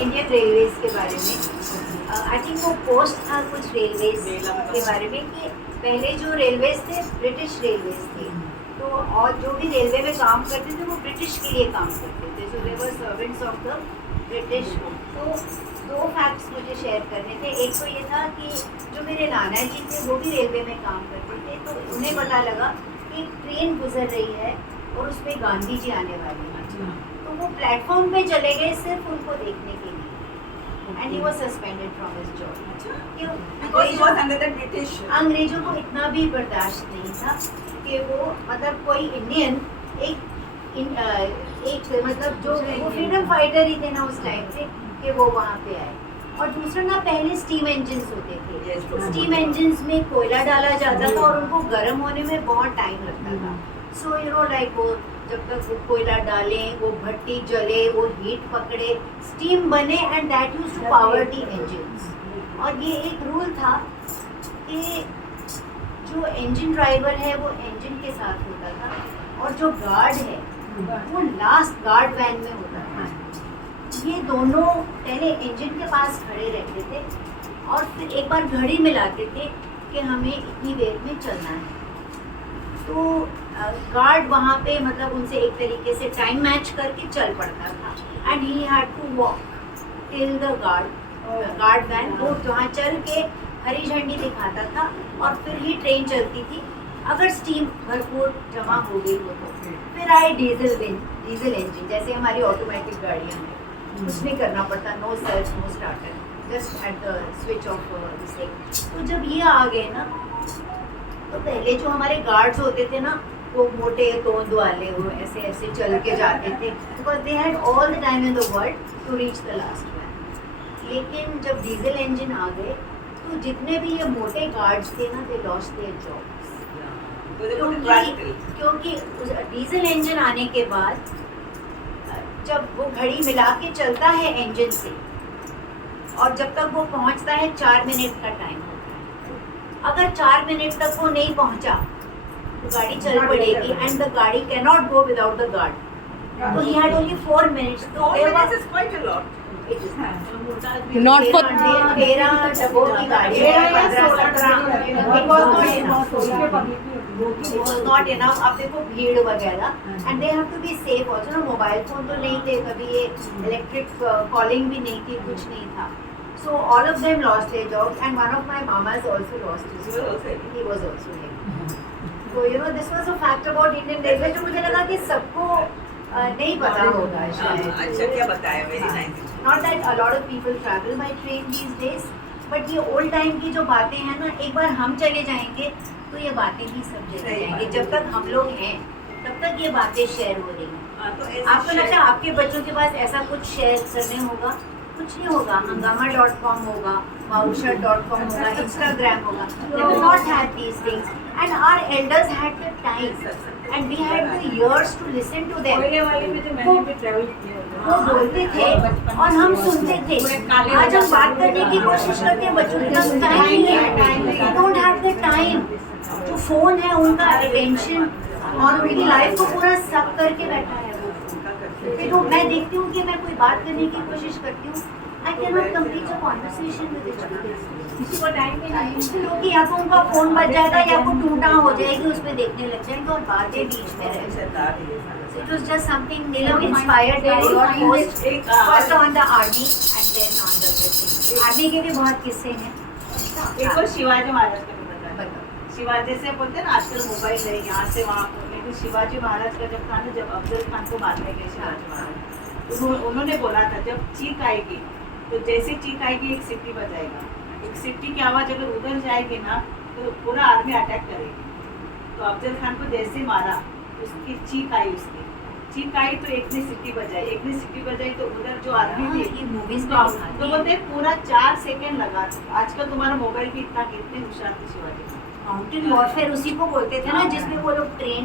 Indian railways के बारे में। आई थिंक वो पोस्ट था कुछ रेलवेज के बारे में कि पहले जो रेलवेज थे ब्रिटिश रेलवेज थे, तो और जो भी रेलवे में काम करते थे वो ब्रिटिश के लिए काम करते थे, सो दे वर सर्वेंट्स ऑफ द ब्रिटिश। तो दो फैक्ट्स मुझे शेयर करने थे। एक तो ये था कि जो मेरे नाना जी थे वो भी रेलवे में काम करते थे, तो उन्हें पता लगा कि एक ट्रेन गुजर रही है और उसमें गांधी जी आने वाले हैं, तो वो प्लेटफॉर्म पे चले गए सिर्फ उनको देखने के लिए, and he was suspended from his job. अंग्रेजों को इतना भी बर्दाश्त नहीं था कि वो मतलब कोई इंडियन एक मतलब जो वो फ्रीडम फाइटर ही थे ना उस टाइम पे कि वो वहाँ पे आए। और दूसरा ना, पहले स्टीम इंजन्स होते थे, स्टीम इंजन्स में कोयला डाला जाता था और उनको गर्म होने में बहुत टाइम लगता था। सो यू नो लाइक वो जब तक वो कोयला डालें, वो भट्टी जले, वो हीट पकड़े, स्टीम बने, and that used to power the engines. और ये एक रूल था कि जो इंजन ड्राइवर है वो इंजन के साथ होता था और जो गार्ड है वो लास्ट गार्ड वैन में होता था। ये दोनों पहले इंजन के पास खड़े रहते थे और फिर एक बार घड़ी मिलाते थे कि हमें इतनी देर में चलना है। तो गार्ड वहाँ पे मतलब उनसे एक तरीके से टाइम मैच करके चल पड़ता था, and he had to walk till the guard van, वो जहाँ चल के हरी झंडी दिखाता था और फिर ही ट्रेन चलती थी। अगर स्टीम भरपूर जमा हो गई हो तो फिर आए डीजल इंजन, जैसे हमारी ऑटोमेटिक गाड़ियाँ हैं, कुछ नहीं करना पड़ता, no search no starter, just at the switch off this thing. तो जब ये आ गए ना, तो पहले जो हमारे गार्ड्स होते थे ना वो मोटे तोंद वाले, वो ऐसे ऐसे चल के जाते थे because they had all the time in the world to reach the last van. लेकिन जब डीजल इंजन आ गए तो जितने भी ये मोटे गार्ड्स थे ना, दे लॉस्ट देयर जॉब्स, क्योंकि डीजल इंजन आने के बाद जब वो घड़ी मिला के चलता है इंजन से और जब तक वो पहुंचता है 4 मिनट का टाइम होता है। अगर 4 मिनट तक वो नहीं पहुंचा तो गाड़ी चल पड़ेगी, एंड द गाड़ी can not go without the guard. तो ही हैड ओनली 4 मिनट्स। तो 4 minutes is quite a lot. Not for 13 डब्बों की गाड़ी है, 15-17 it was not enough। अब देखो भीड़ वगैरह, and they have to be safe also ना। मोबाइल फोन तो नहीं थे कभी, ये इलेक्ट्रिक कॉलिंग भी नहीं थी, कुछ नहीं था। So all of them lost their jobs, and one of my mamas also lost his job. He was also here. So you know, this was a fact about Indian Railway जो मुझे लगा कि सबको नहीं पता होगा शायद। अच्छा, क्या बताया? Very nice. Not that a lot of people travel by train these days, but ये old time की जो बातें हैं ना, एक बार हम चले जाएंगे तो ये बातें ही सब जगह जाएंगे। जब तक हम लोग हैं तब तक ये बातें शेयर हो रही हैं। तो आपको लगता है आपके बच्चों के पास ऐसा कुछ शेयर करने होगा? कुछ नहीं होगा। hungama.com होगा, voucher.com होगा, Instagram होगा। They will not have these things, and our elders had the time, and we had the years to listen to them. वो बोलते थे और हम सुनते थे। आज हम बात करने की कोशिश करते हैं, बच्चों के पास टाइम नहीं है, they don't have the time। जो फोन है उनका अटेंशन और उनकी लाइफ को पूरा सक करके बैठा है वो। फिर वो मैं देखती हूँ कि मैं कोई बात करने की कोशिश करती हूँ, I cannot complete a conversation with each other। किसी को टाइम नहीं, क्योंकि या तो उनका फोन बच जाएगा या वो टूटा हो जाएगी, उसमें देखने लग जाएंगे और बातें बीच में रह जाएंगी। So it was just something Neelam inspired by your post, first on the army and then on the other thing। Army के भी बहुत किस्से हैं। एक और शिवाजी महाराज का भी बताया। शिवाजी से बोलते हैं ना, आजकल मोबाइल है यहाँ से वहाँ, लेकिन शिवाजी महाराज का जब था ना, जब अफजल खान को मारने गए शिवाजी महाराज, उन्होंने बोला था जब चीख आएगी तो जैसे चीख आएगी एक सिटी बजाएगा, एक सिटी की आवाज़ अगर उधर जाएगी ना तो पूरा आर्मी अटैक करेगी। तो अफजल खान को जैसे मारा, उसकी चीख आई, उसकी चीख आई तो एक ने सिटी बजाई, एक ने सिटी बजाई तो उधर जो आर्मी थी मूवीज तो बोलते पूरा 4 सेकेंड लगा। आजकल तुम्हारा मोबाइल भी इतना कितने होशियार थे शिवाजी। माउंटेन वॉरफेयर उसी को बोलते थे ना, जिसमें वो लोग ट्रेन